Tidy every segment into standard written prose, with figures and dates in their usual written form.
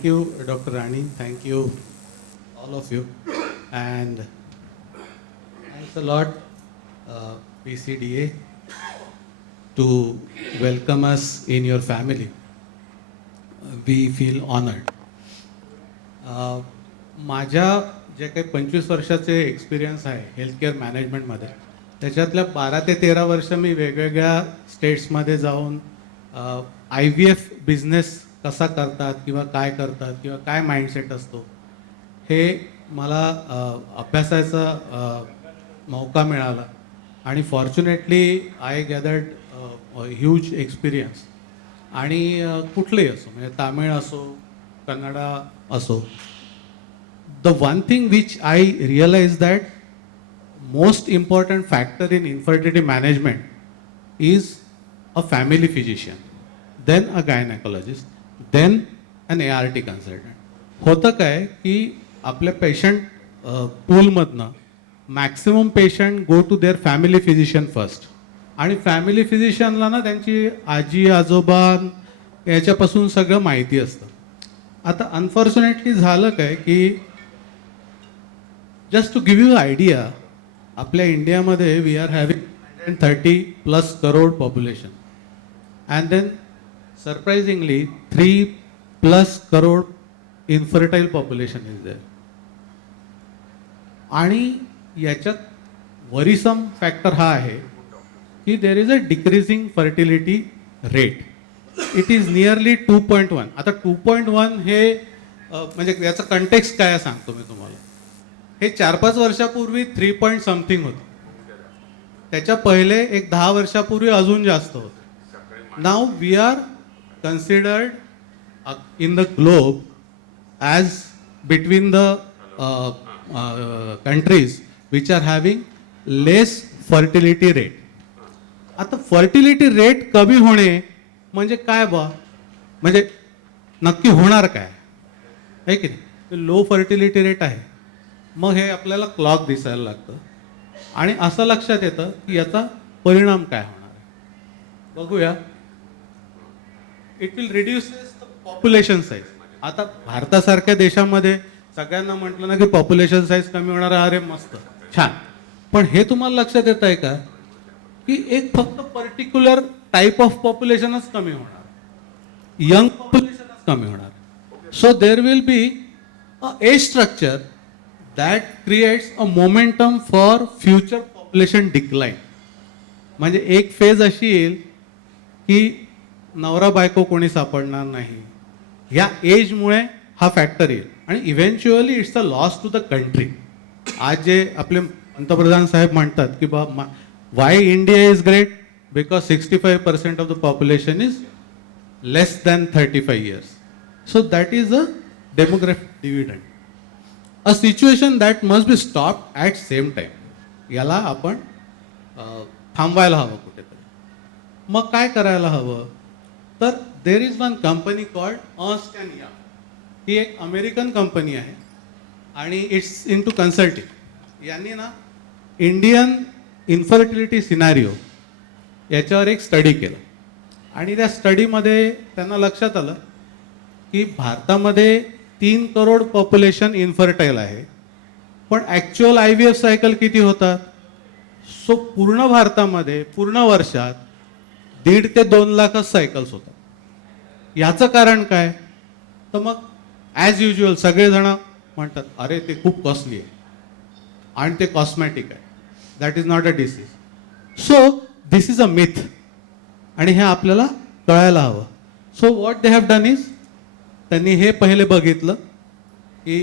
Thank you, Dr. Rani. Thank you, all of you. And thanks a lot, PCDA, to welcome us in your family. We feel honored. माझ्या जे काही 25 वर्षाचे experience आहे healthcare मॅनेजमेंटमध्ये, त्याच्यातल्या 12 ते 13 वर्ष मी वेगवेगळ्या स्टेट्समध्ये जाऊन IVF बिझनेस कसा करतात किंवा काय माइंडसेट असतो हे मला अभ्यासाचा मौका मिळाला. आणि fortunately I gathered huge experience. आणि कुठलेही असो, म्हणजे तामिळ असो, कन्नडा असो, the one thing which I realized that most important factor in infertility management is a family physician, then a gynecologist, then an ART consultant. होतं काय की आपल्या पेशंट पूलमधनं maximum patient go to their family physician first. आणि family फिजिशियनला ना त्यांची आजी आजोबा याच्यापासून सगळं माहिती असतं. आता अनफॉर्च्युनेटली झालं काय की just to give you idea, आपल्या इंडियामध्ये we are having 130+ crore population and then surprisingly 3+ crore infertile population is there. आणि याच्यात वरिसम फॅक्टर हा आहे की there is a decreasing fertility rate. It is nearly 2.1. आता 2.1 हे म्हणजे याचं कंटेक्स्ट काय सांगतो मी तुम्हाला. हे 4-5 वर्षापूर्वी 3 समथिंग होतं. त्याच्या पहिले एक 10 वर्षापूर्वी अजून जास्त होतं. नाव we are considered in the globe as between the countries which are having less fertility rate. आता फर्टिलिटी रेट कमी होणे म्हणजे काय बा, म्हणजे नक्की होणार काय आहे की नाही. लो फर्टिलिटी रेट आहे, मग हे आपल्याला क्लॉक दिसायला लागतं आणि असं लक्षात येतं की याचा परिणाम काय होणार आहे. बघूया. It will reduces the population size. आता भारतासारख्या देशामध्ये सगळ्यांना म्हटलं ना की पॉप्युलेशन साईज कमी होणार आहे, अरे मस्त छान. पण हे तुम्हाला लक्षात येत आहे का की एक फक्त पर्टिक्युलर टाईप ऑफ पॉप्युलेशनच कमी होणार, यंग पॉप्युलेशनच कमी होणार. So there will be a age structure that creates a momentum for future population decline. म्हणजे एक फेज अशी येईल की नवरा बायको कोणी सापडणार नाही. ह्या एजमुळे हा फॅक्टर येईल आणि eventually it's a loss to the country. आज जे आपले पंतप्रधान साहेब म्हणतात की बा why India is great, because 65% of the population is less than 35 years. So that is a demographic dividend. A situation that must be stop at same time. याला आपण थांबवायला हवं कुठेतरी. मग काय करायला हवं तर there is one company called Ernst and Young. ही एक अमेरिकन कंपनी आहे आणि इट्स इन टू कन्सल्टिंग. यांनी ना इंडियन इन्फर्टिलिटी सिनारिओ याच्यावर एक स्टडी केलं आणि त्या स्टडीमध्ये त्यांना लक्षात आलं की भारतामध्ये 3 करोड पॉप्युलेशन इन्फर्टाईल आहे, पण ॲक्च्युअल IVF सायकल किती होतात. सो पूर्ण भारतामध्ये पूर्ण वर्षात 1.5 ते 2 लाखच सायकल्स होतात. याचं कारण काय तर मग ॲज युज्युअल सगळेजण म्हणतात अरे ते खूप कॉस्टली आहे आणि ते कॉस्मॅटिक आहे, that is not a disease. So this is a myth आणि हे आपल्याला कळायला हवं. So what they have done is, त्यांनी हे पहिले बघितलं की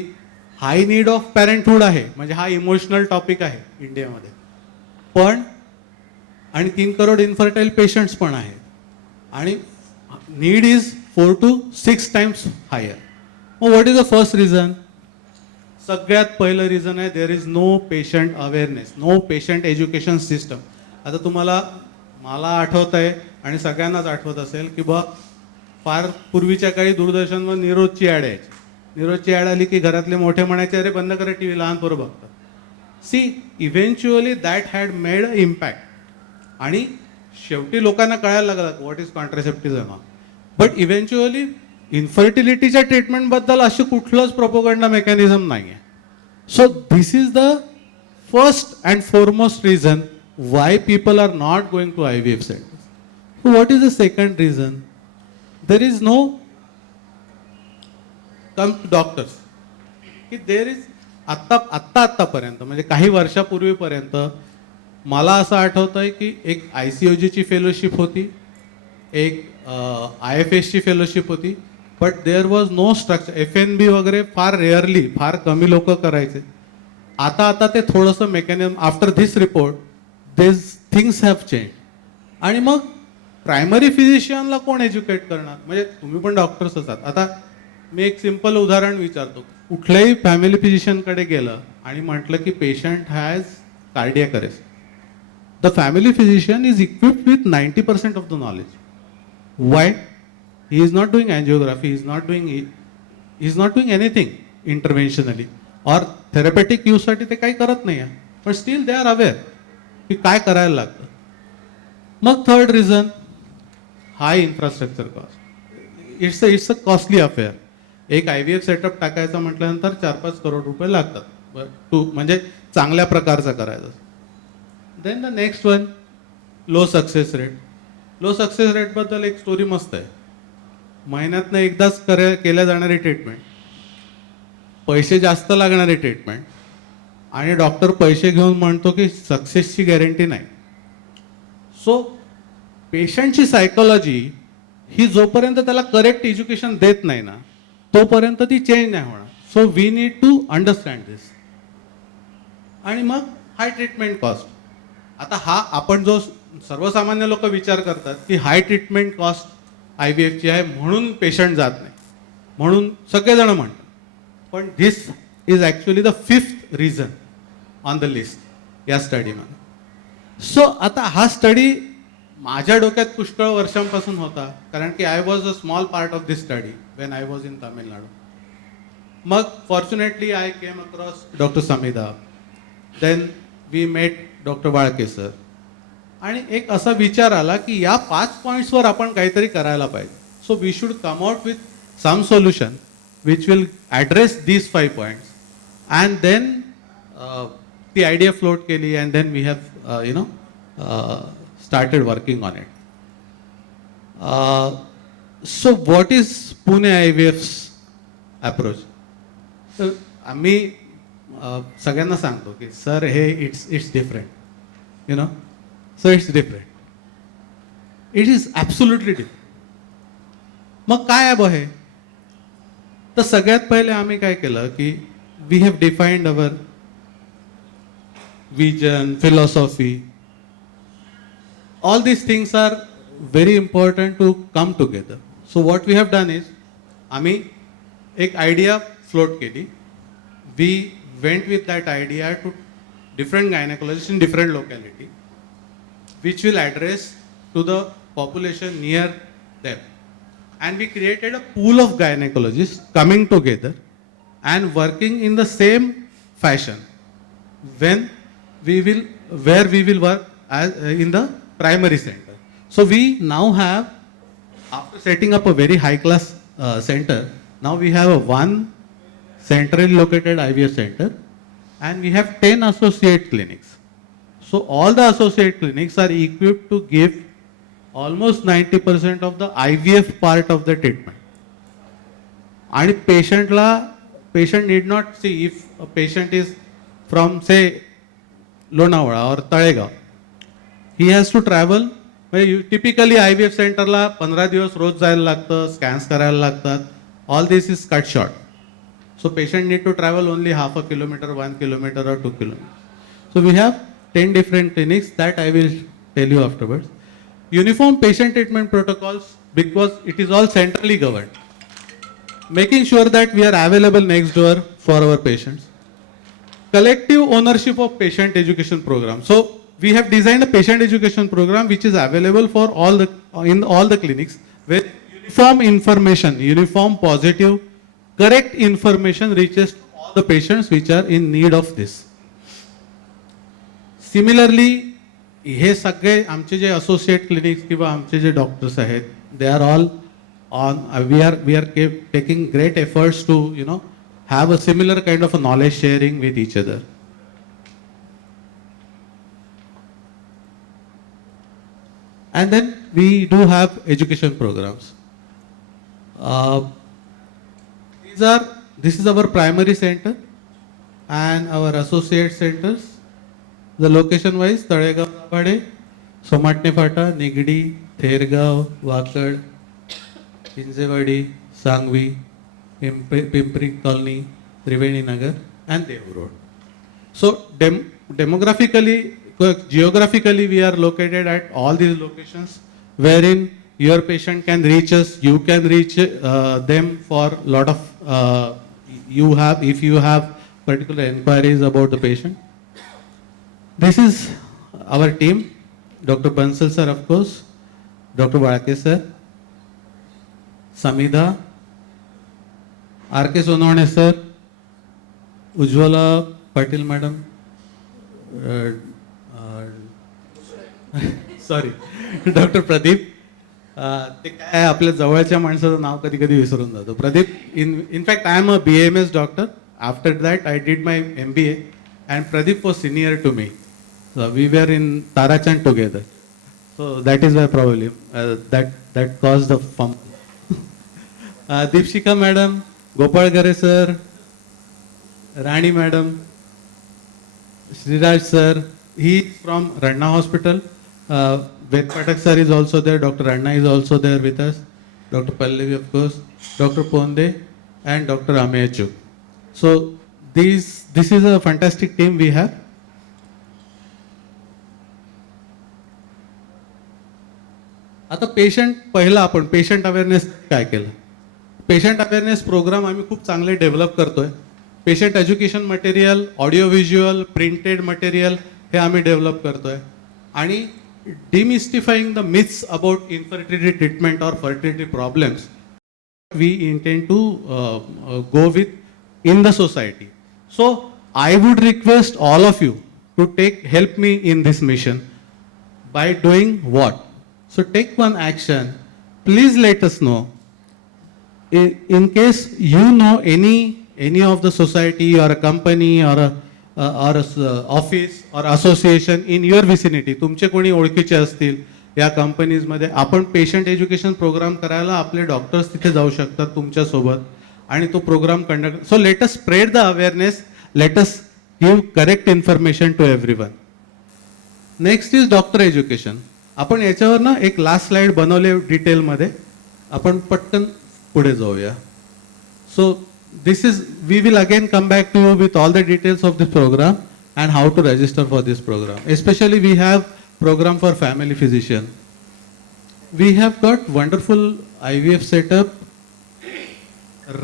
हाय नीड ऑफ पॅरेंटहूड आहे, म्हणजे हा इमोशनल टॉपिक आहे इंडियामध्ये, पण आणि 3 करोड इन्फर्टाईल पेशंट्स पण आहेत आणि need is 4 to 6 times higher. मग what is the first reason. सगळ्यात पहिलं रिझन आहे there is no patient awareness, no patient education system. आता तुम्हाला मला आठवत आहे आणि सगळ्यांनाच आठवत असेल की बा फार पूर्वीच्या काळी दूरदर्शनवर निरोजची ॲड यायची. निरोजची ॲड आली की घरातले मोठे म्हणायचे अरे बंद करा TV, लहान पोरं बघतात. See eventually that had made a impact आणि शेवटी लोकांना कळायला लागलं what is contraceptive. But eventually इन्फर्टिलिटीच्या ट्रीटमेंटबद्दल अशी कुठलंच प्रोपोगंडा मेकॅनिझम नाही आहे. So this is the first and foremost reason why people are not going to IVF centres. So what is the second reason? There is no come doctors की there is आत्तापर्यंत म्हणजे काही वर्षापूर्वीपर्यंत मला असं आठवतं आहे की एक ICOGची फेलोशिप होती, एक IFSची फेलोशिप होती, but there was no structure. FNB वगैरे फार रेअरली, फार कमी लोक करायचे. आता ते थोडंसं mechanism after this report this things have change. आणि मग प्रायमरी फिजिशियनला कोण एज्युकेट करणार? म्हणजे तुम्ही पण डॉक्टर्स असतात. आता मी एक सिम्पल उदाहरण विचारतो. कुठल्याही फॅमिली फिजिशियनकडे गेलं आणि म्हटलं की patient has cardiac arrest, the family physician is equipped with 90% of the knowledge. Why? He is not doing angiography, he is not doing anything interventionally और थेरपेटिक यूजसाठी ते काही करत नाही आहे, पण स्टील दे आर अवेअर की काय करायला लागतं. मग third reason, high infrastructure cost. It's a costly affair. एक IVF सेटअप टाकायचा म्हटल्यानंतर 4-5 करोड रुपये लागतात म्हणजे चांगल्या प्रकारचा करायचा. Then the next one, low success rate. Low success रेटबद्दल एक स्टोरी मस्त आहे. महिन्यातनं एकदाच केल्या जाणारी ट्रीटमेंट, पैसे जास्त लागणारी ट्रीटमेंट, आणि डॉक्टर पैसे घेऊन म्हणतो की सक्सेसची गॅरंटी नाही. सो पेशंटची सायकोलॉजी ही जोपर्यंत त्याला करेक्ट एज्युकेशन देत नाही ना, तोपर्यंत ती चेंज नाही होणार. So we need to understand this. आणि मग हाय ट्रीटमेंट कॉस्ट. आता हा आपण जो सर्वसामान्य लोक विचार करतात की हाय ट्रीटमेंट कॉस्ट IVFची आहे म्हणून पेशंट जात नाही, म्हणून सगळेजण म्हणतात. पण this is actually the 5th reason on the list या स्टडीमध्ये. सो आता हा स्टडी माझ्या डोक्यात पुष्कळ वर्षांपासून होता, कारण की I was a small part of this study when I was in Tamil Nadu. मग fortunately I came across doctor Samidha, then we met doctor Walke sir, आणि एक असा विचार आला की या 5 पॉईंट्सवर आपण काहीतरी करायला पाहिजे. So we should come out with some solution which will address these 5 points. And then ती आयडिया फ्लोट केली, and then we have started working on it. So what is Pune IVF's approach? So आम्ही सगळ्यांना सांगतो की sir हे it's different, you know. So it's different, it is absolutely different. मग काय आहे बघ हे? तर सगळ्यात पहिले आम्ही काय केलं की we have defined our vision, philosophy. All these things are very important to come together. So what we have done is, आम्ही एक आयडिया फ्लोट केली. We went with that idea to different gynecologists in different locality, which will address to the population near them. And we created a pool of gynecologists coming together and working in the same fashion where we will work as in the primary center. So we now have, after setting up a very high class center, now we have a one centrally located IVF center, and we have 10 associate clinics. So all the associate clinics are equipped to give almost 90% of the IVF part of the treatment. And patient need not see, if a patient is from say Lonavala or Talegaon, he has to travel. Typically IVF सेंटरला 15 दिवस रोज जायला लागतं, scans करायला लागतात. All this is cut short. So patient need to travel only 1/2 kilometre, 1 kilometre or 2 kilometers. So we have 10 different clinics that I will tell you afterwards. Uniform patient treatment protocols, because it is all centrally governed, making sure that we are available next door for our patients. Collective ownership of patient education program. So we have designed a patient education program which is available for in all the clinics, with uniform information, uniform positive, correct information reaches to all the patients which are in need of this. Similarly, हे सगळे आमचे जे associate clinics किंवा आमचे जे doctors आहेत, they are all on we are taking great efforts to have a similar kind of a knowledge sharing with each other. And then we do have education programs. Uh, this is our primary center and our associate centers. The location wise, Talegaon, Daphade, Somatne Phata, Nigdi, Thergaon, Wakad, Hinjewadi, Sangvi, Pimpri Colony, Triveni Nagar, and Dev Road. So demographically, geographically, we are located at all these locations wherein your patient can reach us, you can reach them for lot of if you have particular inquiries about the patient. This is our team, Dr. Bansal sir, of course, Dr. Balke sir, Samida, R.K. Sonone sir, Ujjwala Patil madam, sorry doctor Pradeep. ते काय आपल्या जवळच्या माणसाचं नाव कधी कधी विसरून जातो. Pradeep in fact I am a BAMS doctor. After that I did my MBA and Pradeep was senior to me. We were in Tarachand together. So that is why problem that cause the फम. Deepshika madam, Gopal Gare sir, Rani madam, Sriraj sir, he is from Ranna Hospital. Ved Patak sir is also there. Dr. Ranna is also there with us. Dr. Pallavi, of course, Dr. Ponde, and Dr. Amechu. So this is a fantastic team we have. आता patient पहिला आपण patient awareness काय केलं. Patient awareness programme आम्ही खूप चांगले develop करतोय. Patient education material, audio visual, printed material हे आम्ही डेव्हलप करतोय. आणि demystifying the myths about infertility treatment और fertility problems we intend to go with in the society. So I would request all of you to help me in this mission by doing what? So take one action. Please let us know. In case you know any of the society or a company or a office or association in your vicinity, तुमचे कोणी ओळखीचे असतील या companies मध्ये, आपण patient education programme करायला आपले doctors तिथे जाऊ शकतात तुमच्या सोबत आणि तो programme conduct. So let us spread the awareness. Let us give correct information to everyone. Next is doctor education. आपण याच्यावर ना एक लास्ट स्लाइड बनवले डिटेलमध्ये. आपण पटकन पुढे जाऊया. So this is, we will again come back to you with all the details of this program and how to register for this program. Especially we have program for family physician. We have got wonderful IVF setup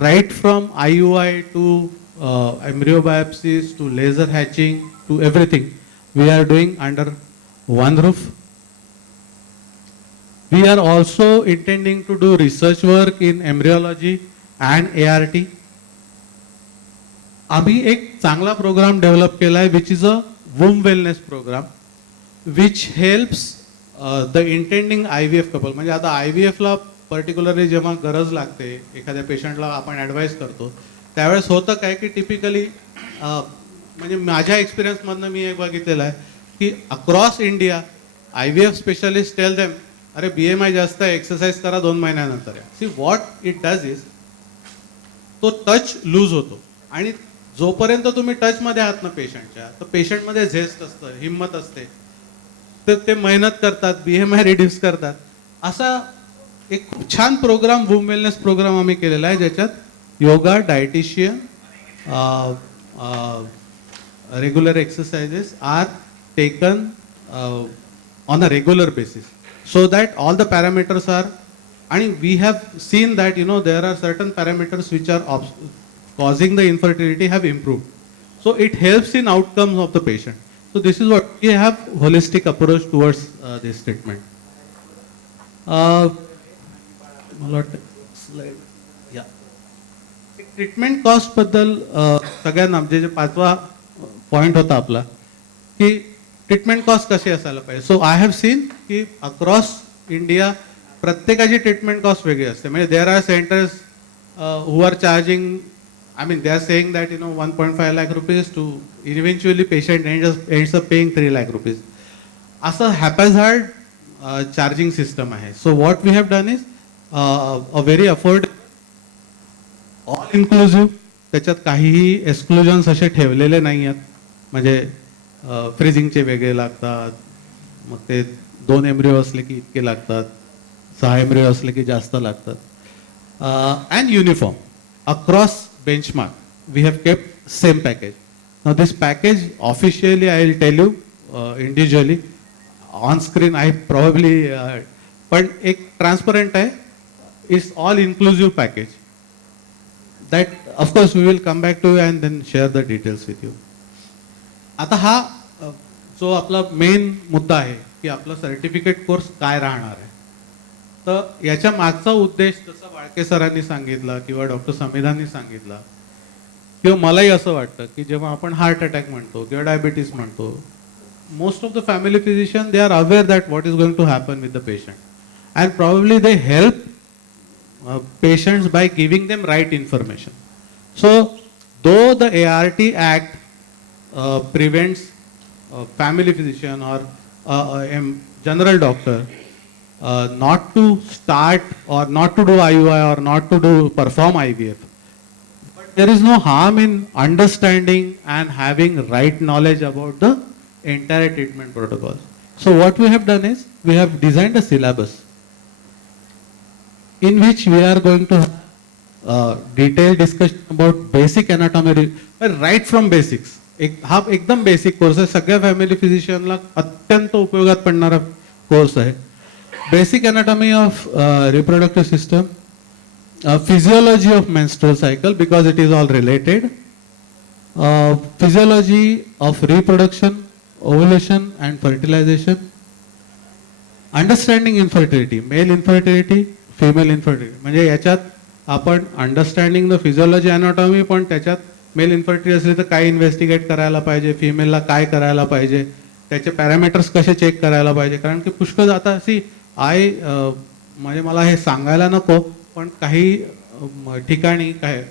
right from IUI to embryo biopsies to laser hatching to everything. We are doing under one roof. We are also intending to do research work in embryology and ART. आम्ही एक चांगला programme develop केला आहे which is a womb wellness program which helps the intending IVF couple. म्हणजे आता IVF ला particularly जेव्हा गरज लागते एखाद्या पेशंटला आपण ॲडवाईस करतो त्यावेळेस होतं काय की टिपिकली म्हणजे माझ्या एक्सपिरियन्समधनं मी एक बघितलेलं आहे की across India IVF specialist tell them अरे BMI जास्त आहे, एक्सरसाइज करा 2 महिन्यानंतर. See what it does is तो टच लूज होतो. आणि जोपर्यंत तुम्ही टचमध्ये आहात ना पेशंटच्या, तर पेशंटमध्ये झेस्ट असतं, हिंमत असते, तर ते मेहनत करतात, BMI रिड्यूस करतात. असा एक खूप छान प्रोग्राम वूम वेलनेस प्रोग्राम आम्ही केलेला आहे ज्याच्यात yoga, dietitian, regular exercises are taken on a regular basis so that all the parameters are, and we have seen that there are certain parameters which are causing the infertility have improved. So it helps in outcomes of the patient. So this is what we have holistic approach towards this treatment. Treatment cost बद्दल सगळ्यांना म्हणजे 5वा point होता आपला की treatment cost कशी असायला पाहिजे. So I have seen की अक्रॉस इंडिया प्रत्येकाची ट्रीटमेंट कॉस्ट वेगळी असते. म्हणजे there are centres who are charging, I mean, they are saying that 1.5 lakh rupees to eventually patient ends up paying 3 lakh rupees. असं haphazard charging system आहे. So what we have done is a very all inclusive. त्याच्यात काहीही एक्सक्लुजन्स असे ठेवलेले नाही आहेत. म्हणजे फ्रीजिंगचे वेगळे लागतात, मग ते 2 एम्ब्रिओ असले की इतके लागतात, 6 एम्ब्रिओ असले की जास्त लागतात. And uniform across benchmark, we have kept same package. Now this package officially I will tell you individually on screen I probably but एक transparent है, it's all inclusive package that of course we will come back to and then share the details with you. आता हा जो आपला main मुद्दा आहे की आपला सर्टिफिकेट कोर्स काय राहणार आहे. तर याच्या मागचा उद्देश जसं वाळके सरांनी सांगितलं किंवा डॉक्टर समिधांनी सांगितलं किंवा मलाही असं वाटतं की जेव्हा आपण हार्ट अटॅक म्हणतो किंवा डायबिटीज म्हणतो, most of the family physician they are aware that what is going to happen with the patient and probably they help patients by giving them right information. So though the ART Act prevents family physician or general doctor not to start or not to do IUI or not to do perform IVF. But there is no harm in understanding and having right knowledge about the entire treatment protocols. So what we have done is we have designed a syllabus in which we are going to detailed discussion about basic anatomy right from basics. हा एकदम basic course आहे, सगळ्या family फिजिशियनला अत्यंत उपयोगात पडणारा course आहे. Basic anatomy of reproductive system, physiology of menstrual cycle because it is all related, physiology of reproduction, ovulation and fertilization, understanding infertility, male infertility, female infertility. म्हणजे याच्यात आपण अंडरस्टँडिंग द फिजियोलॉजी अनाटॉमी, पण त्याच्यात mail infertility असली तर काय investigate करायला पाहिजे, फिमेलला काय करायला पाहिजे, त्याचे पॅरामीटर्स कसे चेक करायला पाहिजे. कारण की पुष्कळ आता म्हणजे मला हे सांगायला नको, पण काही ठिकाणी काय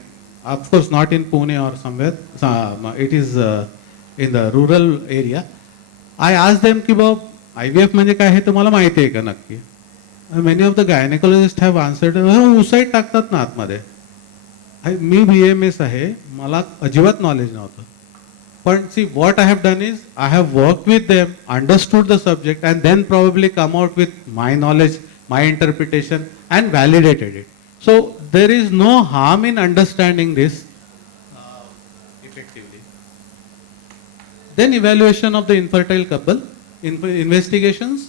of course not in Pune or somewhere, it is in the rural area. I आज देम की बाबा IVF म्हणजे काय हे तुम्हाला माहिती आहे का नक्की. Many of the gynaecologist have answered उसाईड टाकतात ना आतमध्ये. मी BMS आहे, मला अजिबात नॉलेज नव्हतं. पण see what I have done is I have work with them, understood the subject and then probably come out with my knowledge, my interpretation and validated it. So there is no harm in understanding this effectively. Then evaluation of the infertile couple, investigations,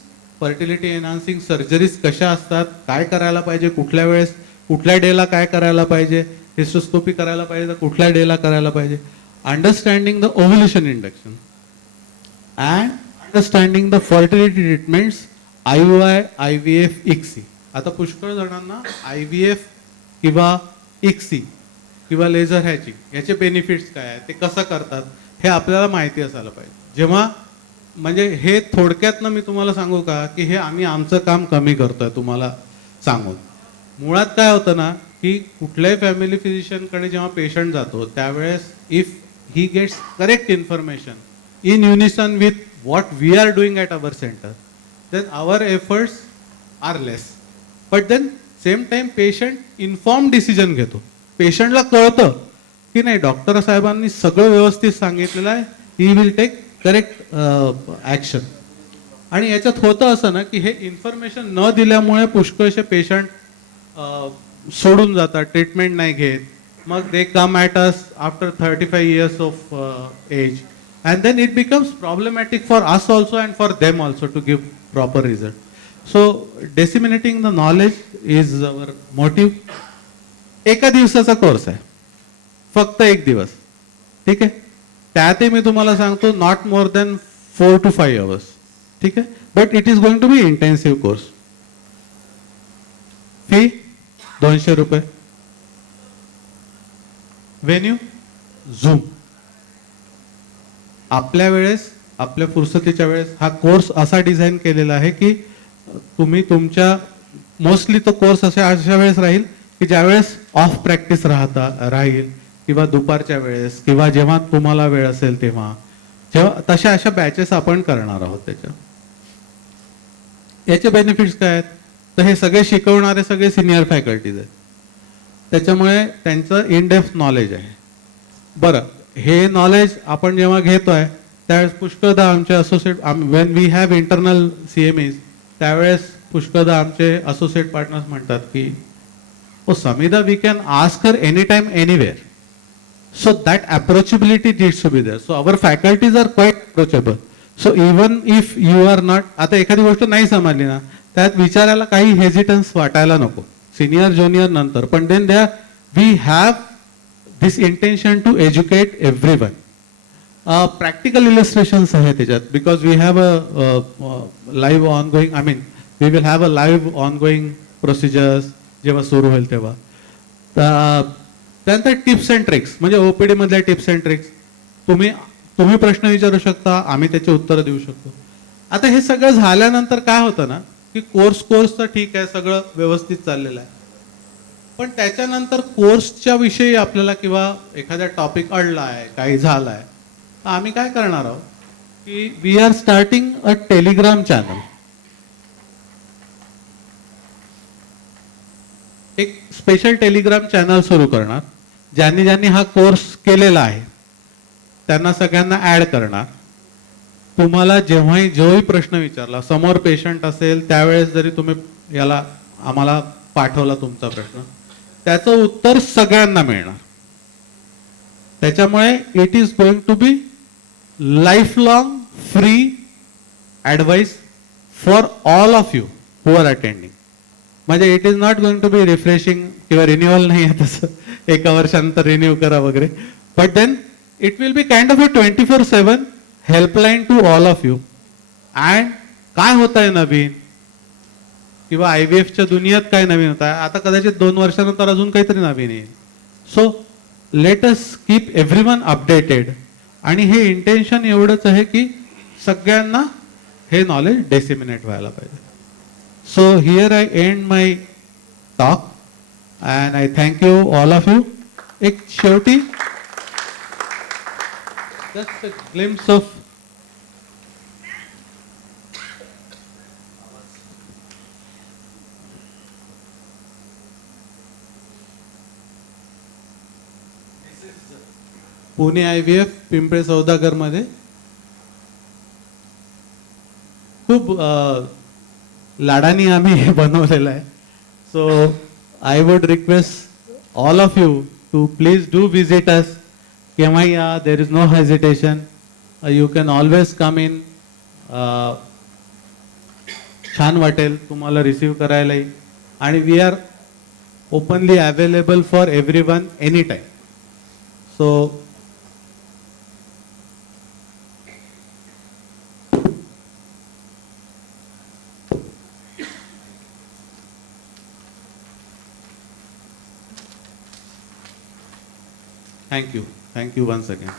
fertility enhancing surgeries कशा असतात, काय करायला पाहिजे, कुठल्या वेळेस, कुठल्या डेला काय करायला पाहिजे, हिस्टोस्कोपी करायला पाहिजे तर कुठल्या डेला करायला पाहिजे, understanding the ovulation induction and understanding the fertility treatments, IUI, IVF, ICSI. आता पुष्कळ जणांना IVF किंवा ICSI किंवा लेझर हॅचिंग याचे बेनिफिट्स काय आहेत, ते कसं करतात हे आपल्याला माहिती असायला पाहिजे. जेव्हा म्हणजे हे थोडक्यातनं मी तुम्हाला सांगू का की हे आम्ही आमचं काम कमी करतोय तुम्हाला सांगून. मुळात काय होतं ना की कुठल्याही फॅमिली फिजिशियनकडे जेव्हा पेशंट जातो त्यावेळेस if he gets correct information in unison with what we are doing at our centre, then our efforts are less. But then same time patient inform decision घेतो. पेशंटला कळतं की नाही डॉक्टर साहेबांनी सगळं व्यवस्थित सांगितलेलं आहे, he will take correct action. आणि याच्यात होतं असं ना की हे इन्फॉर्मेशन न दिल्यामुळे पुष्कळसे पेशंट सोडून जातात, ट्रीटमेंट नाही घेत. मग they come at us after 35 years of age and then it becomes problematic for us also and for them also to give proper result. So disseminating the knowledge is our motive. एका दिवसाचा course आहे, फक्त 1 दिवस, ठीक आहे. त्यातही मी तुम्हाला सांगतो not more than 4 to 5 hours, ठीक आहे. But it is going to be intensive course. Fee 200 रुपये. Venue Zoom. आपल्या वेळेस, आपल्या फुरसतीच्या वेळेस हा कोर्स असा डिझाईन केलेला आहे की तुम्ही तुमच्या मोस्टली तो कोर्स अशा वेळेस राहील की ज्यावेळेस ऑफ प्रॅक्टिस राहील किंवा दुपारच्या वेळेस किंवा जेव्हा तुम्हाला वेळ असेल तेव्हा तशा अशा बॅचेस आपण करणार आहोत त्याच्या. याचे बेनिफिट्स काय आहेत? तर हे सगळे शिकवणारे सगळे सिनियर फॅकल्टीज आहेत, त्याच्यामुळे त्यांचं इन डेप्थ नॉलेज आहे. बरं, हे नॉलेज आपण जेव्हा घेतोय त्यावेळेस पुष्कळदा आमचे associate when we have internal CMEs त्यावेळेस पुष्कळदा आमचे असोसिएट पार्टनर्स म्हणतात की oh Samidha, we can ask her any time anywhere. So that approachability needs to be there. So our faculties are quite approachable. So even if you are not, आता एखादी गोष्ट नाही समजली ना, त्यात विचारायला काही हेजिटन्स वाटायला नको, सिनियर ज्युनियर नंतर. पण then we have this intention to educate everyone. Practical illustrations आहे त्याच्यात, because we have a live on going, I mean we will have a live on going procedures जेव्हा सुरू होईल तेव्हा. त्यानंतर टिप्स अँड ट्रिक्स, म्हणजे OPD मधल्या tips and tricks. तुम्ही प्रश्न विचारू शकता, आम्ही त्याचे उत्तर देऊ शकतो. आता हे सगळं झाल्यानंतर काय होतं ना, की कोर्स तर ठीक आहे, सगळं व्यवस्थित चाललेलं आहे. पण त्याच्यानंतर कोर्सच्या विषयी आपल्याला किंवा एखादा टॉपिक अडला आहे, काही झालं आहे, तर आम्ही काय करणार आहोत की we are starting a Telegram channel. एक स्पेशल टेलिग्राम चॅनल सुरू करणार, ज्यांनी हा कोर्स केलेला आहे त्यांना सगळ्यांना ऍड करणार. तुम्हाला जेव्हाही जोही प्रश्न विचारला, समोर पेशंट असेल त्यावेळेस जरी तुम्ही याला आम्हाला पाठवला तुमचा प्रश्न, त्याचं उत्तर सगळ्यांना मिळणार. त्याच्यामुळे it is going to be life long free advice for all of you who are attending. म्हणजे it is not going to be refreshing किंवा रिन्युअल नाही आहे तसं, एका वर्षानंतर रिन्यू करा वगैरे. But then it will be kind of a 24/7 helpline to all of you. And काय होत आहे नवीन किंवा IVFच्या दुनियेत काय नवीन होत आहे, आता कदाचित 2 वर्षानंतर अजून काहीतरी नवीन येईल. So let us keep everyone updated. आणि हे इंटेन्शन एवढंच आहे की सगळ्यांना हे नॉलेज डिसेमिनेट व्हायला पाहिजे. So here I end my talk and I thank you all of you. एक शेवटी just a glimpse of Pune IVF Pimple सौदागर मध्ये खूप लाडानी आम्ही हे बनवलेलं आहे. So I would request all of you to please do visit us. केव्हाही या, there is no hesitation, you can always come in. छान वाटेल तुम्हाला रिसीव करायलाही. आणि we are openly available for everyone any time. So thank you once again.